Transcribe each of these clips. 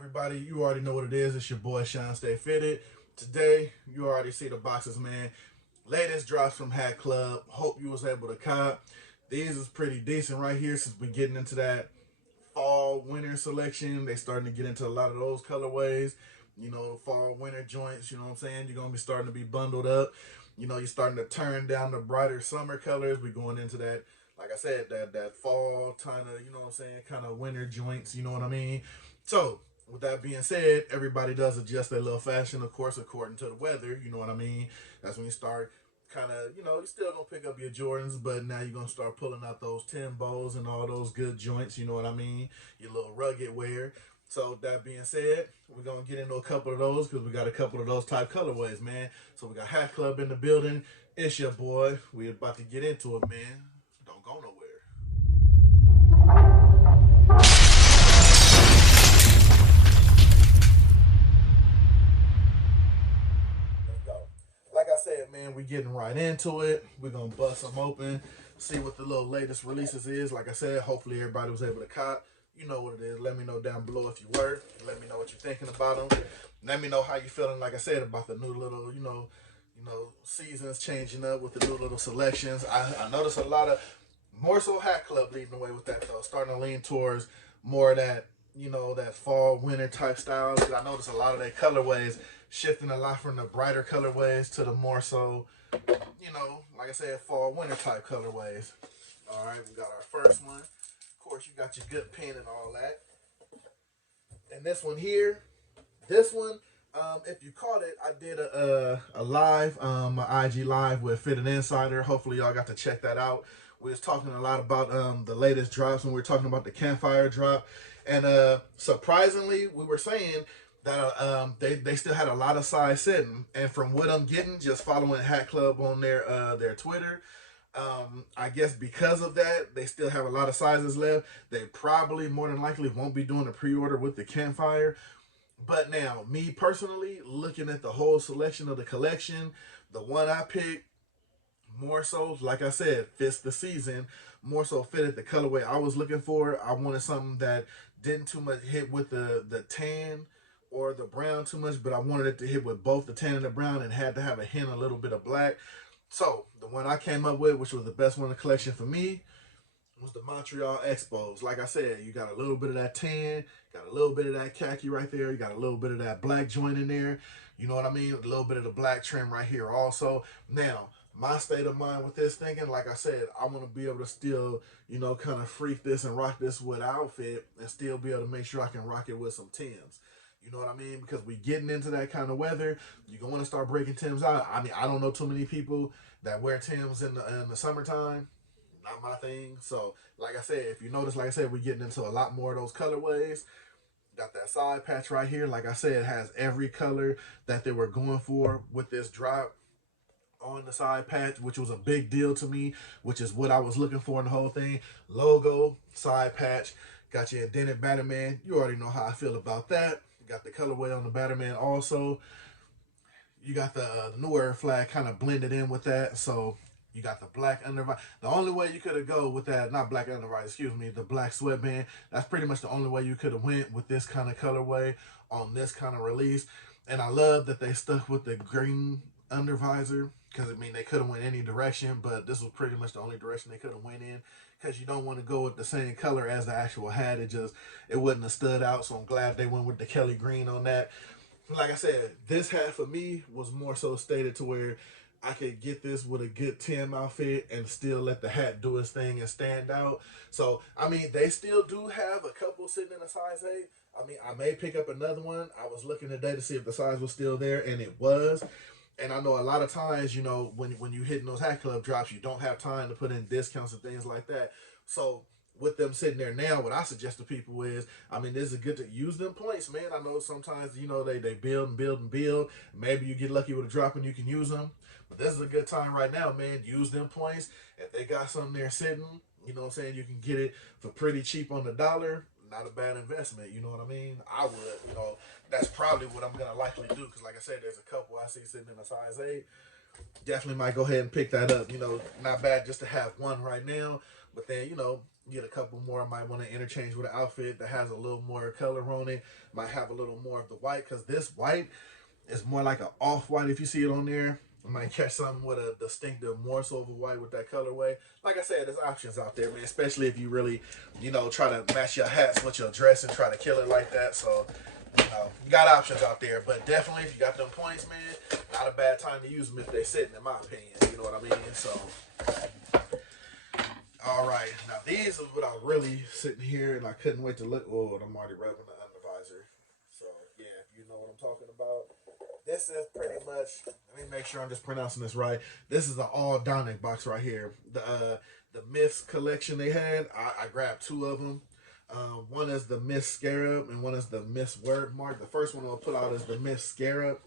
everybody, you already know what it is. It's your boy Shawn.Stay.Fitted. Today, you already see the boxes, man. Latest drops from Hat Club. Hope you was able to cop. These is pretty decent right here since we getting into that fall winter selection. They starting to get into a lot of those colorways. You know, fall winter joints, you know what I'm saying? You're gonna be starting to be bundled up. You know, you're starting to turn down the brighter summer colors. We're going into that, like I said, that fall kind of, you know what I'm saying, kind of winter joints, you know what I mean? So, with that being said, everybody does adjust their little fashion, of course, according to the weather, you know what I mean? That's when you start kind of, you know, you're still going to pick up your Jordans, but now you're going to start pulling out those Timbos and all those good joints, you know what I mean? Your little rugged wear. So, that being said, we're going to get into a couple of those because we got a couple of those type colorways, man. So, we got Hat Club in the building. It's your boy. We're about to get into it, man. Don't go nowhere. Like I said, man, we getting right into it. We're gonna bust them open, see what the little latest releases is. Like I said, hopefully everybody was able to cop. You know what it is. Let me know down below if you were. Let me know what you're thinking about them. Let me know how you feeling. Like I said, about the new little, seasons changing up with the new little selections. I noticed a lot of more so Hat Club leading the way with that though, starting to lean towards more of that, that fall winter type styles. I noticed a lot of their colorways shifting a lot from the brighter colorways to the more so, like I said, fall winter type colorways. All right, we got our first one. Of course, you got your good pen and all that. And this one here, if you caught it, I did a live, my IG live with Fitted Insider. Hopefully, y'all got to check that out. We was talking a lot about the latest drops, and we were talking about the Campfire drop. And surprisingly, we were saying that they still had a lot of size sitting. And from what I'm getting, just following Hat Club on their Twitter, I guess because of that, they still have a lot of sizes left. They probably, more than likely, won't be doing a pre-order with the Campfire. But now, me personally, looking at the whole selection of the collection, the one I picked, more so, like I said, fits the season, more so fitted the colorway I was looking for. I wanted something that didn't too much hit with the tan or the brown too much, but I wanted it to hit with both the tan and the brown and had to have a hint, a little bit of black. So, the one I came up with, which was the best one in the collection for me, was the Montreal Expos. Like I said, you got a little bit of that tan, got a little bit of that khaki right there, you got a little bit of that black joint in there, you know what I mean? A little bit of the black trim right here also. Now, my state of mind with this thinking, like I said, I want to be able to still, kind of freak this and rock this with an outfit and still be able to make sure I can rock it with some Tims. You know what I mean? Because we getting into that kind of weather, you're going to start breaking Tims out. I mean, I don't know too many people that wear Tims in the summertime. Not my thing. So, like I said, if you notice, like I said, we're getting into a lot more of those colorways. Got that side patch right here. Like I said, it has every color that they were going for with this drop on the side patch, which was a big deal to me, which is what I was looking for in the whole thing. Logo, side patch, got your indented Batterman. You already know how I feel about that. You got the colorway on the Batterman also. You got the New Era flag kind of blended in with that, so you got the black undervisor. The only way you could have go with that, not black undervisor, excuse me, the black sweatband, that's pretty much the only way you could have went with this kind of colorway on this kind of release. And I love that they stuck with the green undervisor, because I mean they could have went any direction, but this was pretty much the only direction they could have went in, because you don't want to go with the same color as the actual hat. It wouldn't have stood out. So I'm glad they went with the Kelly green on that. Like I said, this hat for me was more so stated to where I could get this with a good Tim outfit and still let the hat do its thing and stand out. So, I mean, they still do have a couple sitting in a size 8. I mean, I may pick up another one. I was looking today to see if the size was still there, and it was. And I know a lot of times, when you hitting those Hat Club drops, you don't have time to put in discounts and things like that. So, with them sitting there now, what I suggest to people is, I mean, this is good to use them points, man. I know sometimes, they build and build and build. Maybe you get lucky with a drop and you can use them. But this is a good time right now, man. Use them points. If they got something there sitting, you know what I'm saying, you can get it for pretty cheap on the dollar. Not a bad investment, you know what I mean? I would, that's probably what I'm going to likely do. Because like I said, there's a couple I see sitting in a size 8. Definitely might go ahead and pick that up. Not bad just to have one right now. But then, Get a couple more. I might want to interchange with an outfit that has a little more color on it. Might have a little more of the white, because this white is more like an off-white if you see it on there. I might catch something with a distinctive more so of a white with that colorway. Like I said, there's options out there, man. Especially if you really, you know, try to match your hats with your dress and try to kill it like that. So, you know, you got options out there. But definitely, if you got them points, man, not a bad time to use them if they're sitting, in my opinion. You know what I mean? So, all right. Now, these is what I really sitting here, and I couldn't wait to look. Oh, and I'm already rubbing the undervisor. So, yeah, if you know what I'm talking about. This is pretty much, let me make sure I'm just pronouncing this right. This is an all Dionic box right here. The Myths collection they had, I grabbed two of them. One is the Myth Scarab and one is the Myth Word Mark. The first one I'll put out is the Myth Scarab.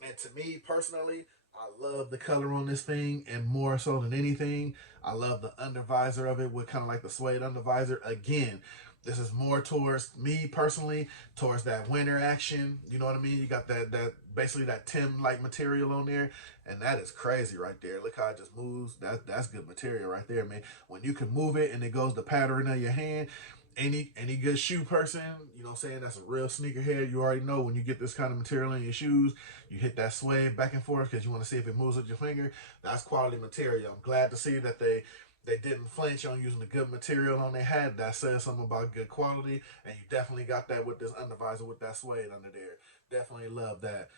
And to me, personally, I love the color on this thing, and more so than anything, I love the undervisor of it with kind of like the suede undervisor. Again, this is more towards me personally, towards that winter action. You know what I mean? You got that basically that Tim-like material on there, and that is crazy right there. Look how it just moves. That's good material right there, man. When you can move it and it goes the pattern of your hand, any good shoe person, you know what I'm saying, that's a real sneakerhead. You already know when you get this kind of material in your shoes, you hit that suede back and forth because you want to see if it moves with your finger. That's quality material. I'm glad to see that they didn't flinch on using the good material on their hat. That says something about good quality, and you definitely got that with this undervisor with that suede under there. Definitely love that.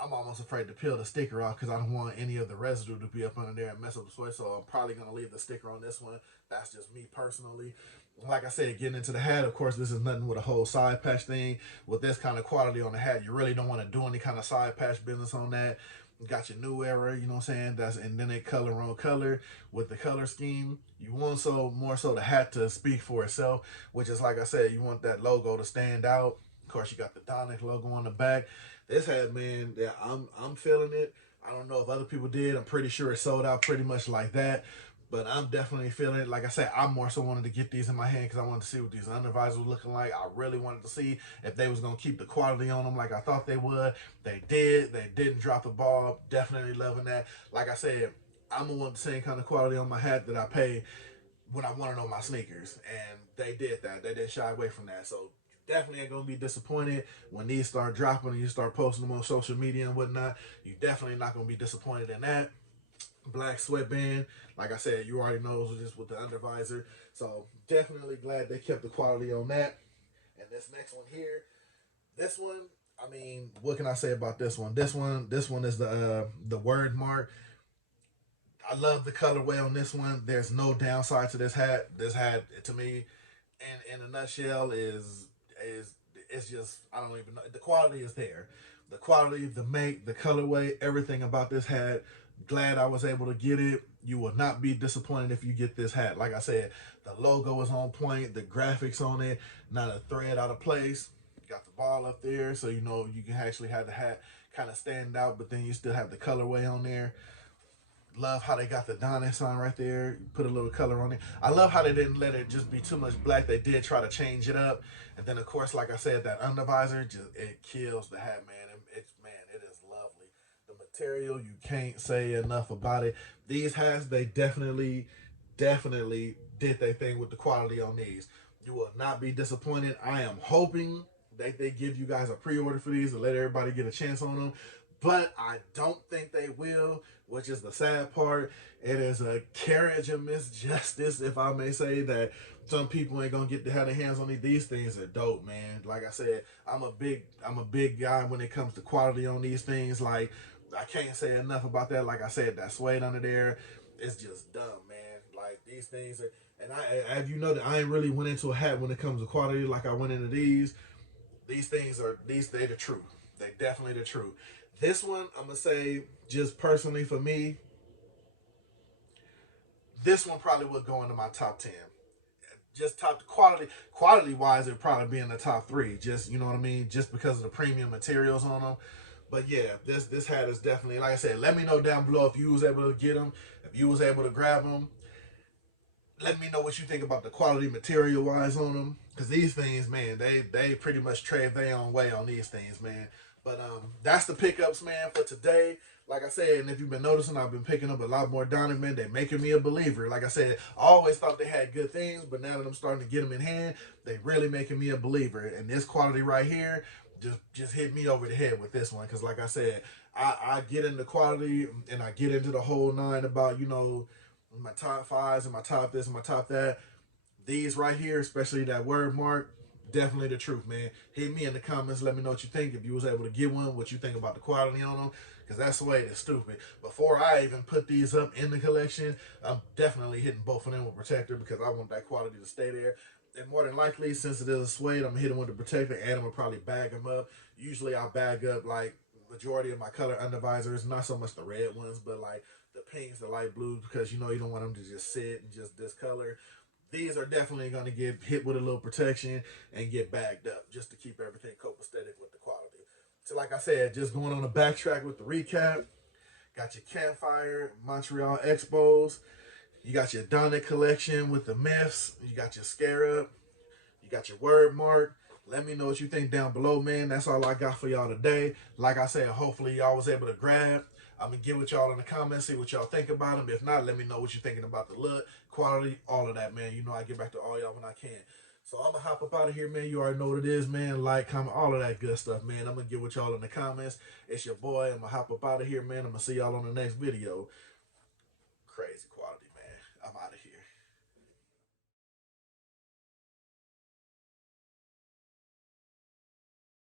I'm almost afraid to peel the sticker off because I don't want any of the residue to be up under there and mess up the suede, so I'm probably going to leave the sticker on this one. That's just me personally. Like I said, getting into the hat, of course, this is nothing with a whole side patch thing. With this kind of quality on the hat, you really don't want to do any kind of side patch business on that. You got your New Era, you know what I'm saying? And then they color on color with the color scheme. You want more so the hat to speak for itself, which is, like I said, you want that logo to stand out. Of course, you got the Dionic logo on the back. This hat, man, yeah, I'm feeling it. I don't know if other people did. I'm pretty sure it sold out pretty much like that. But I'm definitely feeling it. Like I said, I more so wanted to get these in my hand because I wanted to see what these undervisors were looking like. I really wanted to see if they was going to keep the quality on them like I thought they would. They did. They didn't drop the ball. Definitely loving that. Like I said, I'm going to want the same kind of quality on my hat that I pay when I wanted on my sneakers. And they did that. They didn't shy away from that. So definitely ain't going to be disappointed when these start dropping and you start posting them on social media and whatnot. You definitely not going to be disappointed in that. Black sweatband, like I said, you already know, just with the undervisor. So definitely glad they kept the quality on that. And this next one here, this one, I mean, what can I say about this one? This one is the Word Mark. I love the colorway on this one. There's no downside to this hat. This hat, to me, in a nutshell, is it's just, I don't even know. The quality is there. The quality, the make, the colorway, everything about this hat. Glad I was able to get it. You will not be disappointed if you get this hat. Like I said, the logo is on point. The graphics on it, not a thread out of place. Got the ball up there, so you know you can actually have the hat kind of stand out, but then you still have the colorway on there. Love how they got the Dionic sign right there. Put a little color on it. I love how they didn't let it just be too much black. They did try to change it up. And then, of course, like I said, that undervisor, it kills the hat, man. It is lovely. The material, you can't say enough about it. These hats, they definitely did their thing with the quality on these. You will not be disappointed. I am hoping that they give you guys a pre-order for these and let everybody get a chance on them. But I don't think they will, which is the sad part. It is a carriage of misjustice, if I may say, that some people ain't gonna get to have their hands on these. These things are dope, man. Like I said, I'm a big guy when it comes to quality on these things. Like, I can't say enough about that. Like I said, that suede under there is just dumb, man. Like, these things are, and have you know that I ain't really went into a hat when it comes to quality like I went into these. These things are, they the truth. They definitely the truth. This one, I'm going to say, just personally for me, this one probably would go into my top 10. Just top quality wise, it'd probably be in the top 3. Just, you know what I mean? Just because of the premium materials on them. But yeah, this hat is definitely, like I said, let me know down below if you was able to get them, if you was able to grab them. Let me know what you think about the quality material wise on them. Because these things, man, they pretty much trade their own way on these things, man. But that's the pickups, man, for today. Like I said, and if you've been noticing, I've been picking up a lot more Dionic, man. They're making me a believer. Like I said, I always thought they had good things, but now that I'm starting to get them in hand, they really making me a believer. And this quality right here just hit me over the head with this one. Because like I said, I get into quality and I get into the whole nine about, you know, my top fives and my top this and my top that. These right here, especially that word mark, definitely the truth, man. Hit me in the comments. Let me know what you think. If you was able to get one, what you think about the quality on them. Because that's the way it's stupid. Before I even put these up in the collection, I'm definitely hitting both of them with protector because I want that quality to stay there. And more than likely, since it is a suede, I'm hitting with the protector and I'm going to probably bag them up. Usually I'll bag up like majority of my color undervisors, not so much the red ones, but like the pinks, the light blues, because you know you don't want them to just sit and just discolor. These are definitely going to get hit with a little protection and get bagged up just to keep everything copacetic with the quality. So like I said, just going on a backtrack with the recap, got your Campfire, Montreal Expos, you got your Dionic collection with the myths, you got your Scarab, you got your word mark. Let me know what you think down below, man. That's all I got for y'all today. Like I said, hopefully y'all was able to grab. I'm going to get with y'all in the comments, see what y'all think about them. If not, let me know what you're thinking about the look, quality, all of that, man. You know I get back to all y'all when I can. So I'm going to hop up out of here, man. You already know what it is, man. Like, comment, all of that good stuff, man. I'm going to get with y'all in the comments. It's your boy. I'm going to hop up out of here, man. I'm going to see y'all on the next video. Crazy quality.